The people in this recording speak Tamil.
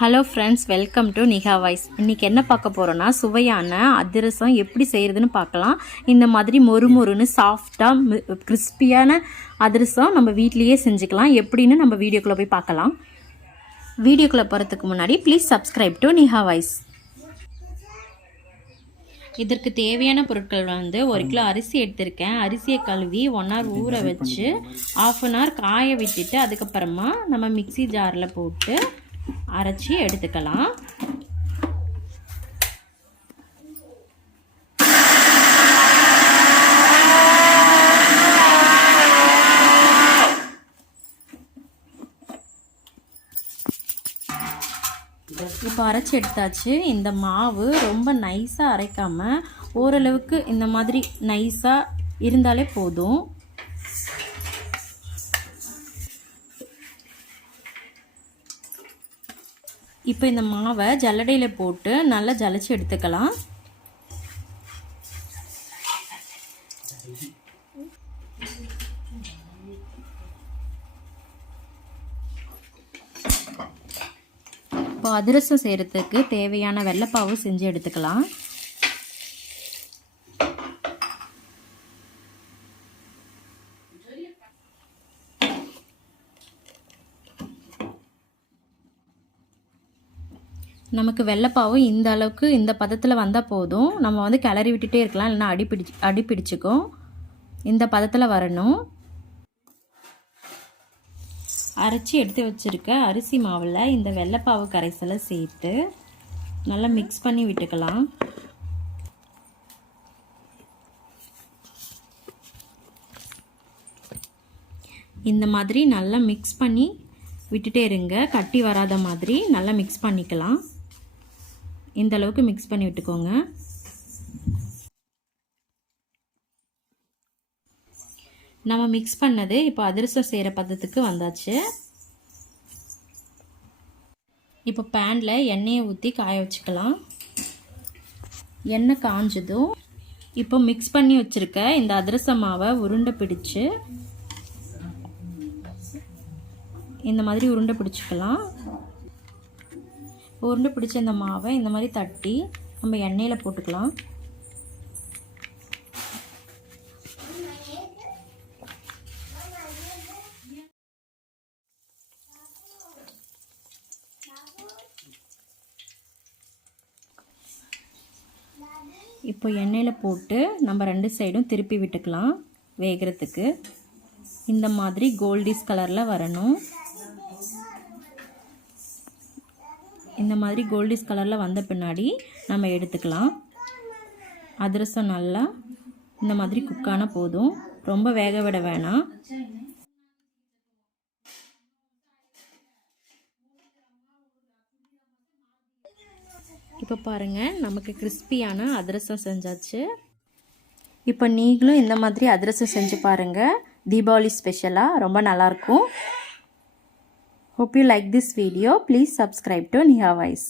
Hello friends, welcome to nikah voice. இன்றைக்கி என்ன பார்க்க போகிறோன்னா, சுவையான அதிரசம் எப்படி செய்கிறதுன்னு பார்க்கலாம். இந்த மாதிரி மொறுமொறுன்னு சாஃப்டாக கிறிஸ்பியான அதிரசம் நம்ம வீட்லேயே செஞ்சுக்கலாம். எப்படின்னு நம்ம வீடியோக்குள்ளே போய் பார்க்கலாம். வீடியோக்குள்ளே போகிறதுக்கு முன்னாடி please subscribe to nikah voice. இதற்கு தேவையான பொருட்கள் 1 கிலோ அரிசி எடுத்திருக்கேன். அரிசியை கழுவி 1 hour ஊற வச்சு 1/2 hour காய விட்டுட்டு அதுக்கப்புறமா நம்ம மிக்சி ஜாரில் போட்டு அரைச்சி எடுத்துக்கலாம். இப்போ அரைச்சி எடுத்தாச்சு. இந்த மாவு ரொம்ப நைஸாக அரைக்காமல் ஓரளவுக்கு இந்த மாதிரி நைஸாக இருந்தாலே போதும். இப்போ இந்த மாவை ஜல்லடையில் போட்டு நல்லா ஜலிச்சு எடுத்துக்கலாம். இப்போ அதிரசம் செய்கிறதுக்கு தேவையான வெள்ளைப்பாவு செஞ்சு எடுத்துக்கலாம். நமக்கு வெள்ளைப்பாவு இந்த அளவுக்கு இந்த பதத்தில் வந்தால் போதும். நம்ம கிளறி விட்டுட்டே இருக்கலாம், இல்லைன்னா அடி பிடிச்சிக்கும். இந்த பதத்தில் வரணும். அரைச்சி எடுத்து வச்சுருக்க அரிசி மாவில் இந்த வெள்ளைப்பாவு கரைசலை சேர்த்து நல்லா மிக்ஸ் பண்ணி விட்டுக்கலாம். இந்த மாதிரி நல்லா மிக்ஸ் பண்ணி விட்டுட்டே இருங்க. கட்டி வராத மாதிரி நல்லா மிக்ஸ் பண்ணிக்கலாம். இந்த அளவுக்கு மிக்ஸ் பண்ணி விட்டுக்கோங்க. நம்ம மிக்ஸ் பண்ணது இப்போ அதிரசம் செய்கிற பதத்துக்கு வந்தாச்சு. இப்போ பேனில் எண்ணெயை ஊற்றி காய வச்சுக்கலாம். எண்ணெய் காஞ்சதும் இப்போ மிக்ஸ் பண்ணி வச்சுருக்க இந்த அதிரச மாவை உருண்டை பிடிச்சு இந்த மாதிரி உருண்டை பிடிச்சிக்கலாம். உருண்டை பிடிச்ச இந்த மாவை இந்த மாதிரி தட்டி நம்ம எண்ணெயில் போட்டுக்கலாம். இப்போ எண்ணெயில் போட்டு நம்ம 2 சைடும் திருப்பி விட்டுக்கலாம் வேகிறதுக்கு. இந்த மாதிரி கோல்டிஷ் கலரில் வரணும். இந்த மாதிரி கோல்டிஷ் கலரில் வந்த பின்னாடி நம்ம எடுத்துக்கலாம். அதிரசம் நல்லா இந்த மாதிரி குக்கான போதும், ரொம்ப வேக விட வேணாம். இப்போ பாருங்கள், நமக்கு கிறிஸ்பியான அதிரசம் செஞ்சாச்சு. இப்போ நீங்களும் இந்த மாதிரி அதிரசம் செஞ்சு பாருங்கள். தீபாவளி ஸ்பெஷலாக ரொம்ப நல்லாயிருக்கும். Hope you like this video. Please subscribe to Niha Voice.